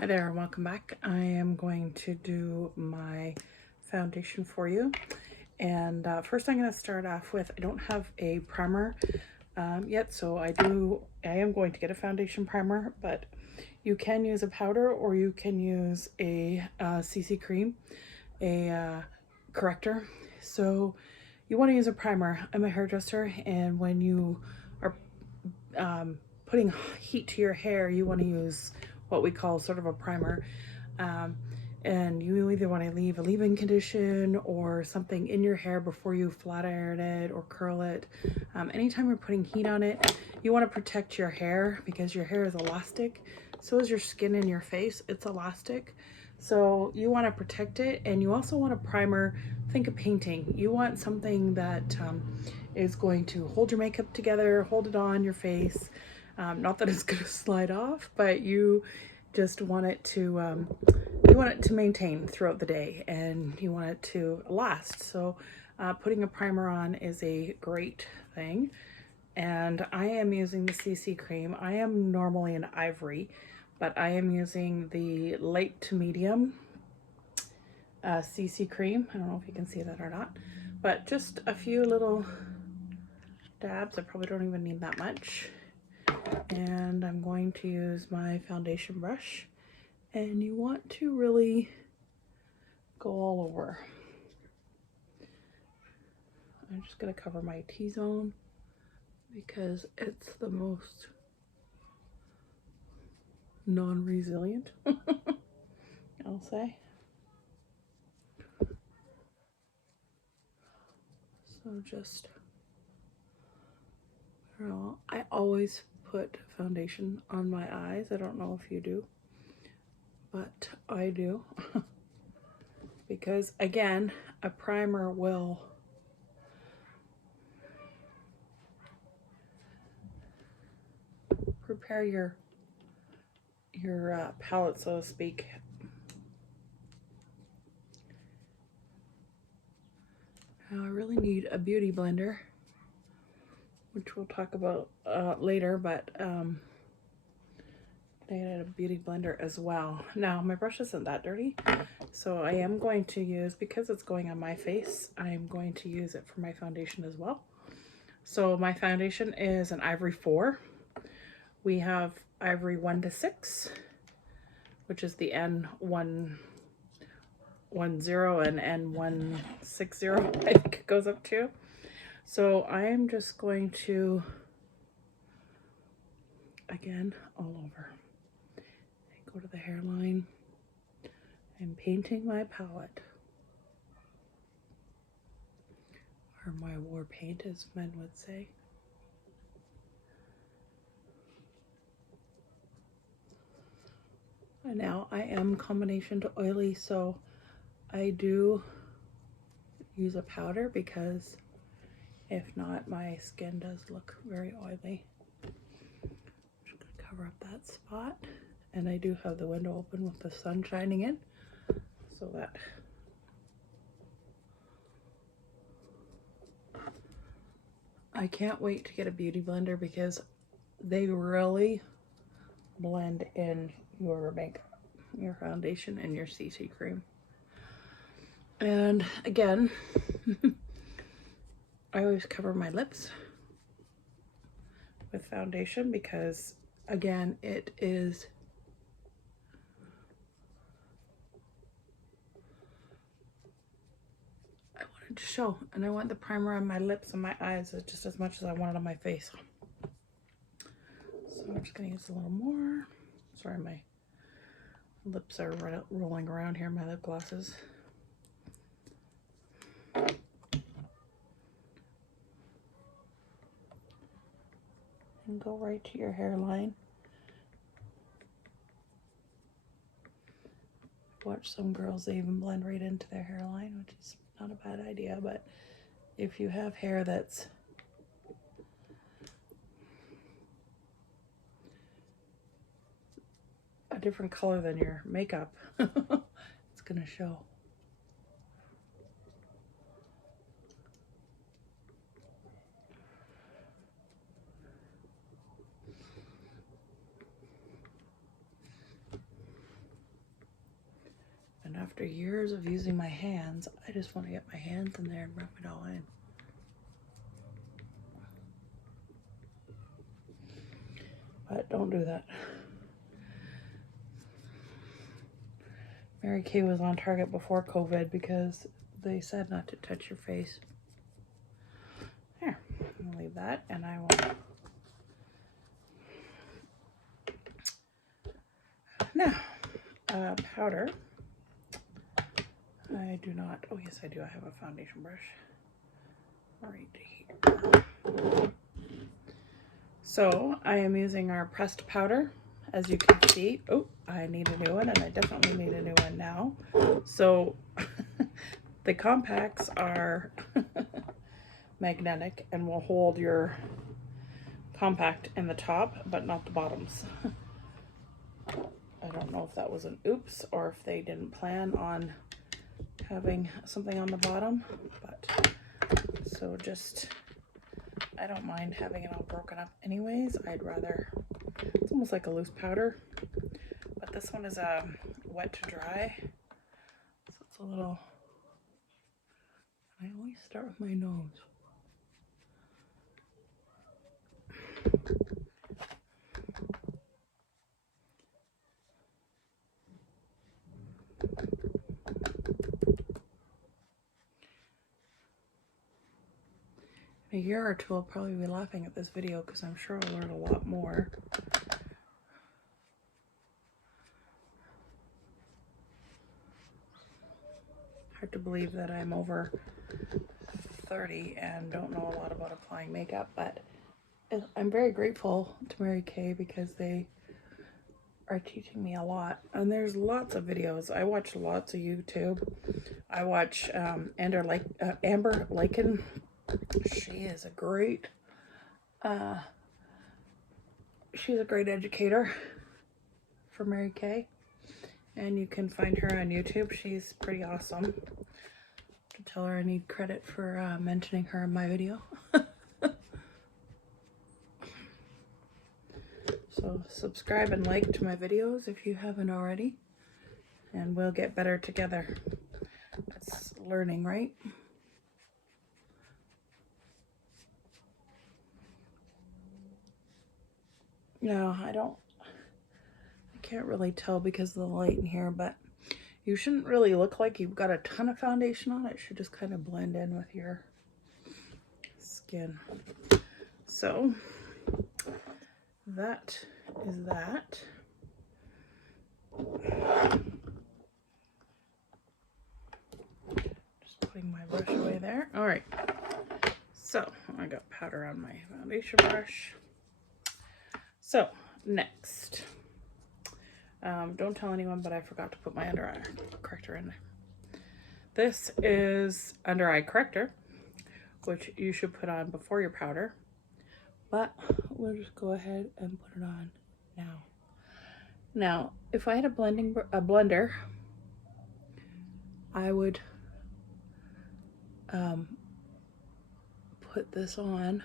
Hi there, welcome back. I am going to do my foundation for you. And first I'm going to start off with, I don't have a primer yet, so I am going to get a foundation primer, but you can use a powder or you can use a CC cream, a corrector. So you want to use a primer. I'm a hairdresser, and when you are putting heat to your hair, you want to use what we call sort of a primer. And you either want to leave a leave-in condition or something in your hair before you flat iron it or curl it. Anytime you're putting heat on it, you want to protect your hair because your hair is elastic. So is your skin and your face. It's elastic. So you want to protect it, and you also want a primer. Think of painting. You want something that is going to hold your makeup together, hold it on your face. Not that it's going to slide off, but you just want it to maintain throughout the day, and you want it to last. So putting a primer on is a great thing. And I am using the CC cream. I am normally an ivory, but I am using the light to medium CC cream. I don't know if you can see that or not, but just a few little dabs. I probably don't even need that much. And I'm going to use my foundation brush, and you want to really go all over. I'm just going to cover my T-zone because it's the most non-resilient, I'll say. So just, I don't know, I always put foundation on my eyes. I don't know if you do, but I do. Because again, a primer will prepare your palette, so to speak. Now I really need a beauty blender, which we'll talk about later, but I had a beauty blender as well. Now my brush isn't that dirty, so I am going to use, because it's going on my face, I am going to use it for my foundation as well. So my foundation is an Ivory 4. We have Ivory 1 to 6, which is the N110 and N160, I think it goes up to. So I am just going to, again, all over. I go to the hairline. I'm painting my palette, or my war paint, as men would say. And now I am combination to oily, so I do use a powder because if not, my skin does look very oily. I'm just gonna cover up that spot. And I do have the window open with the sun shining in, so that I can't wait to get a beauty blender because they really blend in your makeup, your foundation, and your CC cream. And again, I always cover my lips with foundation because, again, it is to show, and I want the primer on my lips and my eyes just as much as I want it on my face. So I'm just gonna use a little more. Sorry, my lips are rolling around here, my lip glosses. And go right to your hairline. Watch some girls, they even blend right into their hairline, which is not a bad idea, but if you have hair that's a different color than your makeup, it's gonna show. after years of using my hands, I just want to get my hands in there and rub it all in. But don't do that. Mary Kay was on Target before COVID because they said not to touch your face. There, I'll leave that, and I will. Now, powder. I do not. Oh yes, I do. I have a foundation brush right here. So I am using our pressed powder. As you can see, oh, I need a new one, and I definitely need a new one now. So the compacts are magnetic and will hold your compact in the top, but not the bottoms. I don't know if that was an oops or if they didn't plan on having something on the bottom, but so just, I don't mind having it all broken up anyways. I'd rather, it's almost like a loose powder, but this one is wet to dry, so it's a little, I always start with my nose. In a year or two, I'll probably be laughing at this video because I'm sure I'll learn a lot more. Hard to believe that I'm over 30 and don't know a lot about applying makeup, but I'm very grateful to Mary Kay because they are teaching me a lot. And there's lots of videos. I watch lots of YouTube. I watch Amber Lycan. She is a great, she's a great educator for Mary Kay. And you can find her on YouTube. She's pretty awesome. To tell her I need credit for mentioning her in my video. So subscribe and like to my videos if you haven't already. And we'll get better together. That's learning, right? No, I can't really tell because of the light in here, but you shouldn't really look like you've got a ton of foundation on. It should just kind of blend in with your skin. So that is that. Just putting my brush away there. All right. So I got powder on my foundation brush. So next, don't tell anyone, but I forgot to put my under eye corrector in there. This is under eye corrector, which you should put on before your powder, but we'll just go ahead and put it on now. Now, if I had a blender, I would put this on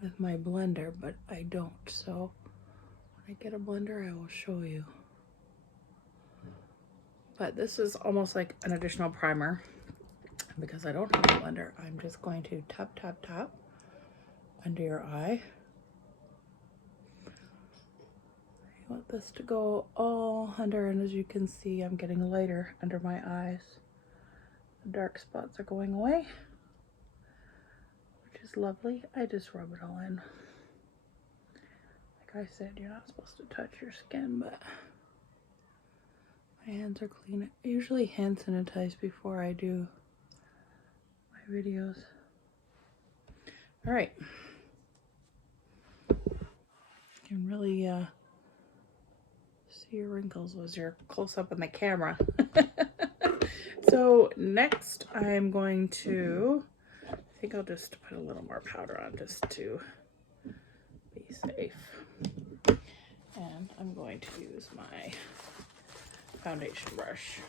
with my blender, but I don't. So when I get a blender, I will show you. But this is almost like an additional primer. Because I don't have a blender, I'm just going to tap, tap, tap under your eye. I want this to go all under, and as you can see, I'm getting lighter under my eyes. The dark spots are going away, which is lovely. I just rub it all in. Like I said, you're not supposed to touch your skin, but my hands are clean. I usually hand sanitize before I do my videos. All right. You can really see your wrinkles as you're close up in the camera. So next I'm going to, I think I'll just put a little more powder on just to be safe. And I'm going to use my foundation brush.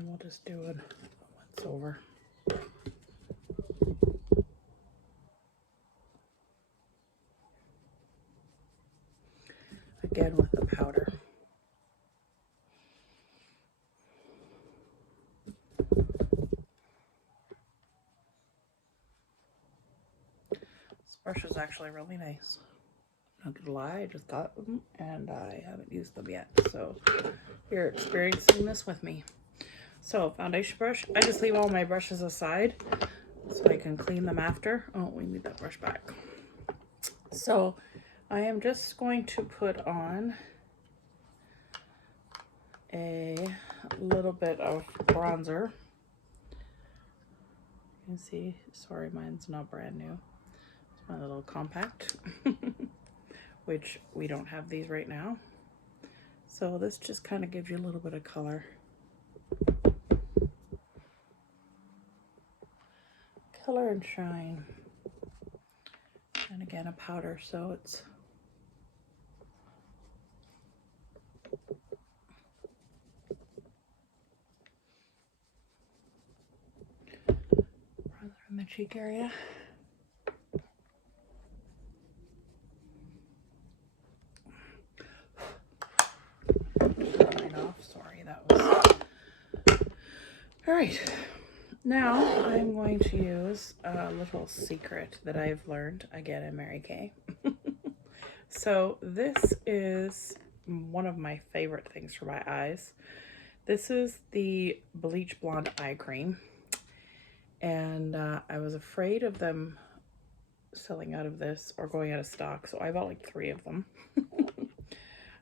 then we'll just do it once over. Again with the powder. This brush is actually really nice. Not gonna lie, I just got them and I haven't used them yet. So you're experiencing this with me. So foundation brush, I just leave all my brushes aside so I can clean them after. Oh, we need that brush back. So I am just going to put on a little bit of bronzer. You can see, sorry, mine's not brand new. It's my little compact, which we don't have these right now. So this just kind of gives you a little bit of color. Color and shine. And again, a powder, so it's bronzer in the cheek area. Sorry, that was... All right. Now I'm going to use a little secret that I've learned again in Mary Kay. So this is one of my favorite things for my eyes. This is the Bleach Blonde Eye Cream. And I was afraid of them selling out of this or going out of stock. So I bought like 3 of them.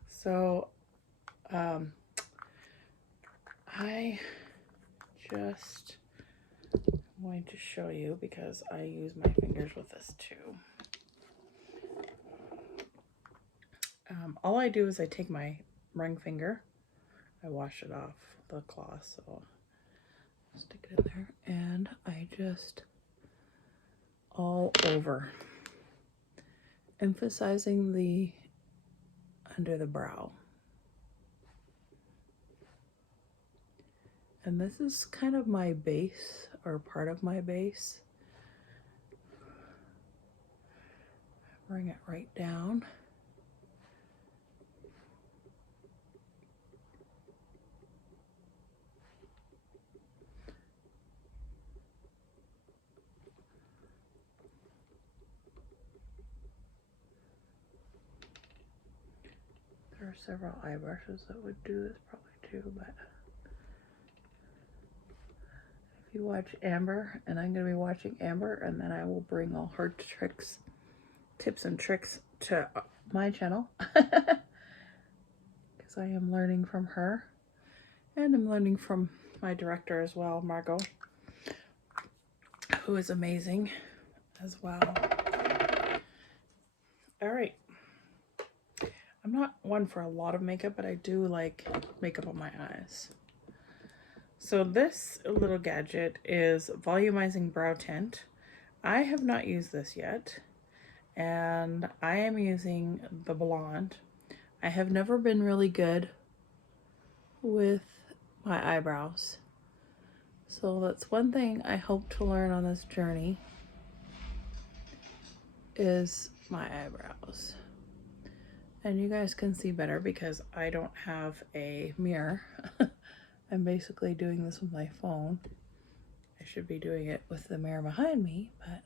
So I just am going to show you because I use my fingers with this too. All I do is I take my ring finger, I wash it off the cloth, so stick it in there, and I just all over, emphasizing the under the brow. And this is kind of my base, or part of my base. Bring it right down. There are several eye brushes that would do this probably too, but if you watch Amber, and I'm going to be watching Amber, and then I will bring all her tricks, tips and tricks to my channel, because I am learning from her, and I'm learning from my director as well, Margot, who is amazing as well. All right. I'm not one for a lot of makeup, but I do like makeup on my eyes. So this little gadget is volumizing brow tint. I have not used this yet, and I am using the blonde. I have never been really good with my eyebrows, so that's one thing I hope to learn on this journey, is my eyebrows. And you guys can see better because I don't have a mirror. I'm basically doing this with my phone. I should be doing it with the mirror behind me, but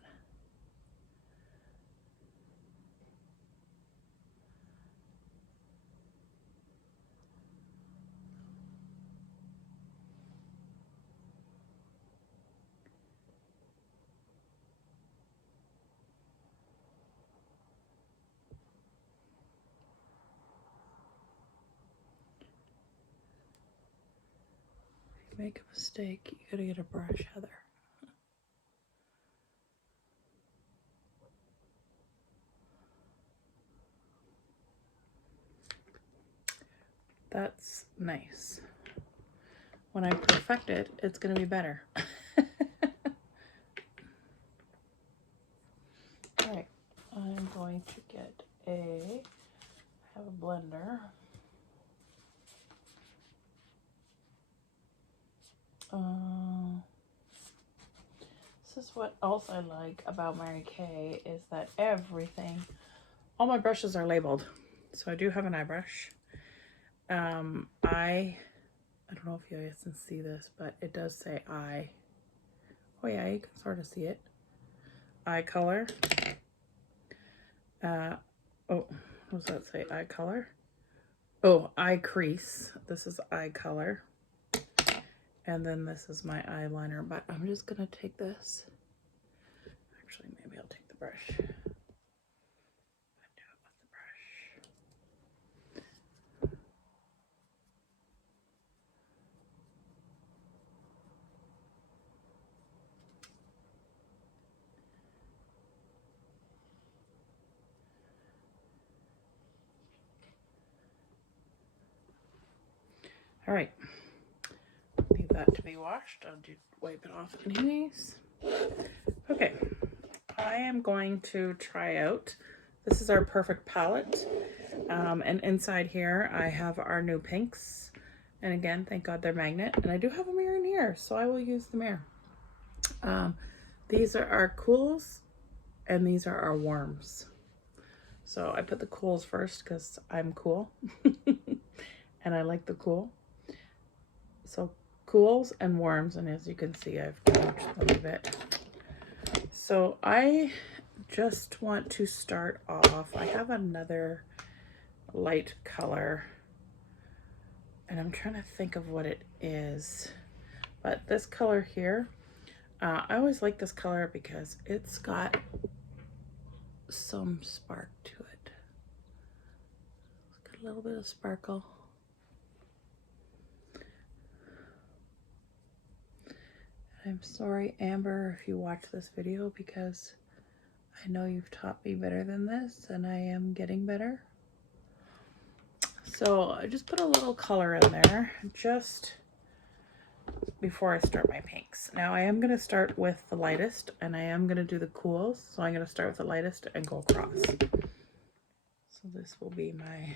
if you make a mistake, you gotta get a brush, Heather. That's nice. When I perfect it, it's gonna be better. Alright, I'm going to get I have a blender. This is what else I like about Mary Kay is that everything, all my brushes are labeled. So I do have an eye brush. I don't know if you guys can see this, but it does say eye. Oh yeah, you can sort of see it. Eye color. Oh, what does that say? Eye color? Oh, eye crease. This is eye color. And then this is my eyeliner, but I'm just gonna take this. Actually, maybe I'll take the brush. Do it with the brush. All right, leave that to be washed. I'll wipe it off anyways. Okay, I am going to try out, this is our Perfect palette. And inside here I have our new pinks. And again, thank God they're magnet. And I do have a mirror in here, so I will use the mirror. These are our cools and these are our warms. So I put the cools first because I'm cool and I like the cool. So cools and warms, and as you can see, I've changed them a bit. So I just want to start off. I have another light color and I'm trying to think of what it is, but this color here, I always like this color because it's got some spark to it. It's got a little bit of sparkle. I'm sorry, Amber, if you watch this video, because I know you've taught me better than this and I am getting better. So I just put a little color in there just before I start my pinks. Now I am going to start with the lightest and I am going to do the cools. So I'm going to start with the lightest and go across. So this will be my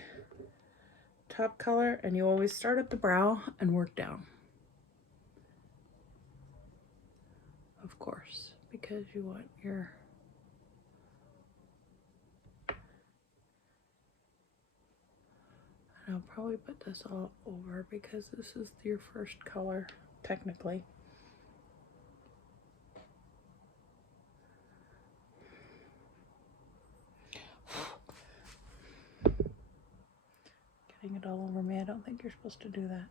top color, and you always start at the brow and work down. Of course, because you want your I'll probably put this all over because this is your first color, technically. Getting it all over me, I don't think you're supposed to do that.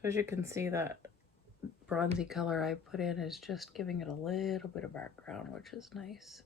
So as you can see, that bronzy color I put in is just giving it a little bit of background, which is nice.